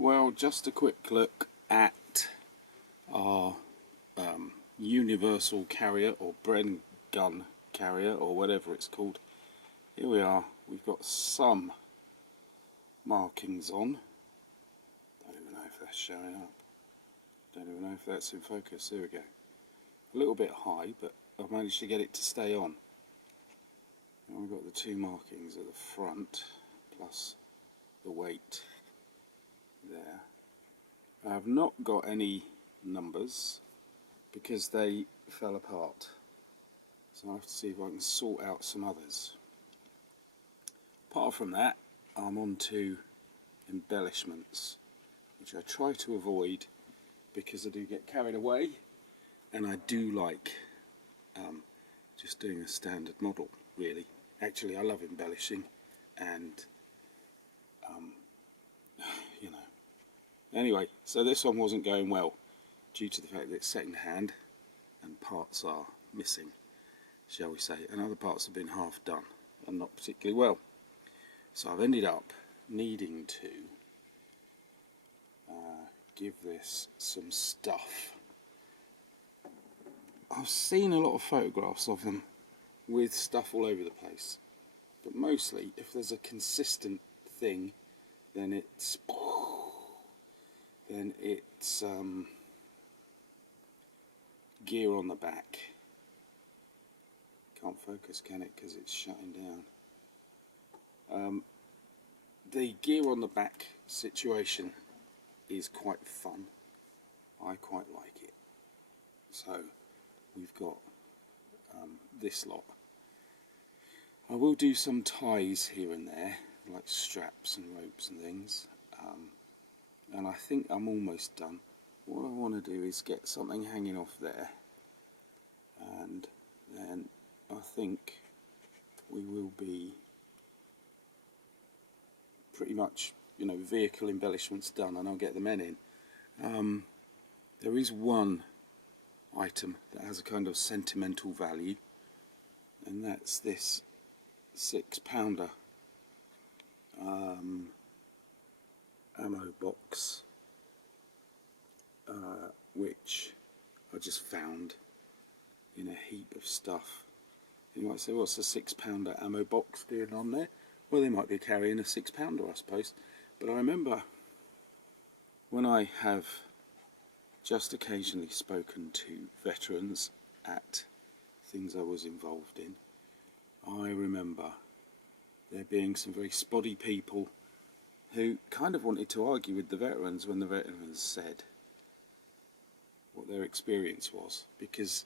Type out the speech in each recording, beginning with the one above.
Well, just a quick look at our universal carrier or Bren gun carrier or whatever it's called. Here we are, we've got some markings on. Don't even know if that's showing up. Don't even know if that's in focus. There we go. A little bit high, but I've managed to get it to stay on. And we've got the two markings at the front plus the weight there. I've not got any numbers because they fell apart, so I'll have to see if I can sort out some others. Apart from that, I'm on to embellishments, which I try to avoid because I do get carried away, and I do like just doing a standard model, really. Actually, I love embellishing, and you know. Anyway, so this one wasn't going well due to the fact that it's second hand and parts are missing, shall we say, and other parts have been half done and not particularly well. So I've ended up needing to give this some stuff. I've seen a lot of photographs of them with stuff all over the place, but mostly if there's a consistent thing, then it's gear on the back. Can't focus, can it, because it's shutting down. The gear on the back situation is quite fun. I quite like it. So we've got this lot. I will do some ties here and there, like straps and ropes and things, and I think I'm almost done. What I want to do is get something hanging off there, and then I think we will be pretty much, you know, vehicle embellishments done, and I'll get the men in. There is one item that has a kind of sentimental value, and that's this 6-pounder ammo box, which I just found in a heap of stuff. You might say, what's a 6-pounder ammo box doing on there? Well, they might be carrying a 6-pounder, I suppose. But I remember when I have just occasionally spoken to veterans at things I was involved in, I remember there being some very spotty people who kind of wanted to argue with the veterans when the veterans said what their experience was, because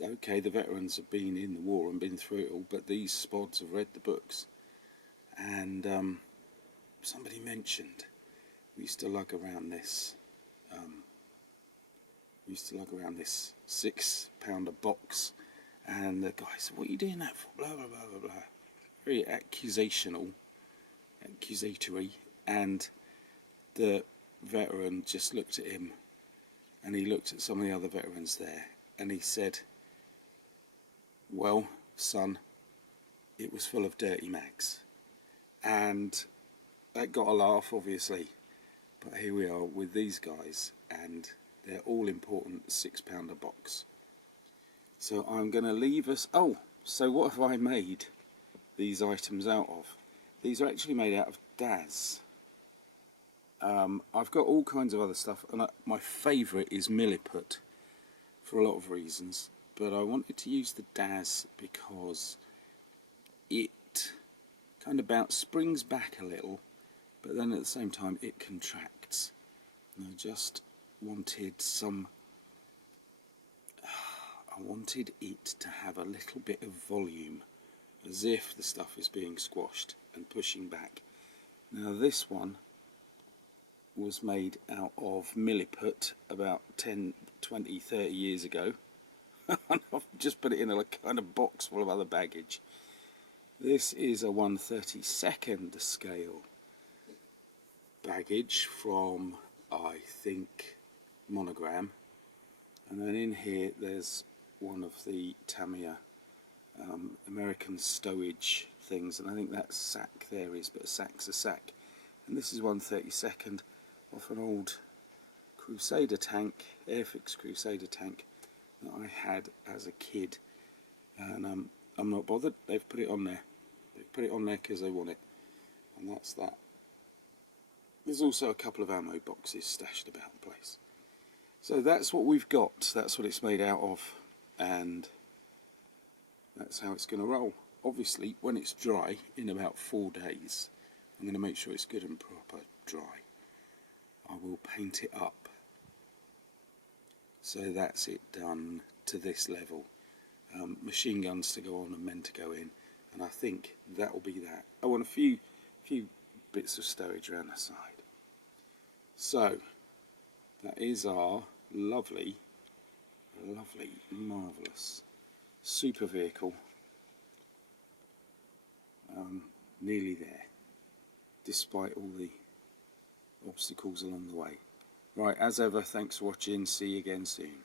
okay, the veterans have been in the war and been through it all, but these spods have read the books. And somebody mentioned we used to lug around this 6-pounder box, and the guy said, "What are you doing that for?" Blah blah blah blah blah. Very accusatory, and the veteran just looked at him, and he looked at some of the other veterans there, and he said, "Well, son, it was full of dirty mags." And that got a laugh, obviously, but here we are with these guys, and they're all important 6-pounder box. So I'm going to leave us. Oh, so what have I made these items out of? These are actually made out of DAS. I've got all kinds of other stuff, and my favourite is milliput for a lot of reasons, but I wanted to use the DAS because it kind of springs back a little, but then at the same time it contracts. And I just wanted I wanted it to have a little bit of volume, as if the stuff is being squashed and pushing back. Now this one was made out of milliput about 10, 20, 30 years ago. And I've just put it in a kind of box full of other baggage. This is a 1/32 scale baggage from, I think, Monogram, and then in here there's one of the Tamiya American stowage things, and I think that sack there is, but a sack's a sack. and this is 1/32 off an old Crusader tank, Airfix Crusader tank that I had as a kid, and I'm not bothered. They've put it on there. They've put it on there because they want it, and that's that. There's also a couple of ammo boxes stashed about the place. So that's what we've got. That's what it's made out of, and that's how it's going to roll. Obviously, when it's dry, in about 4 days, I'm going to make sure it's good and proper dry. I will paint it up. So that's it done to this level. Machine guns to go on and men to go in, and I think that will be that. I want a few bits of stowage around the side. So that is our lovely, marvellous super vehicle. Nearly there, despite all the obstacles along the way. Right, as ever, thanks for watching. See you again soon.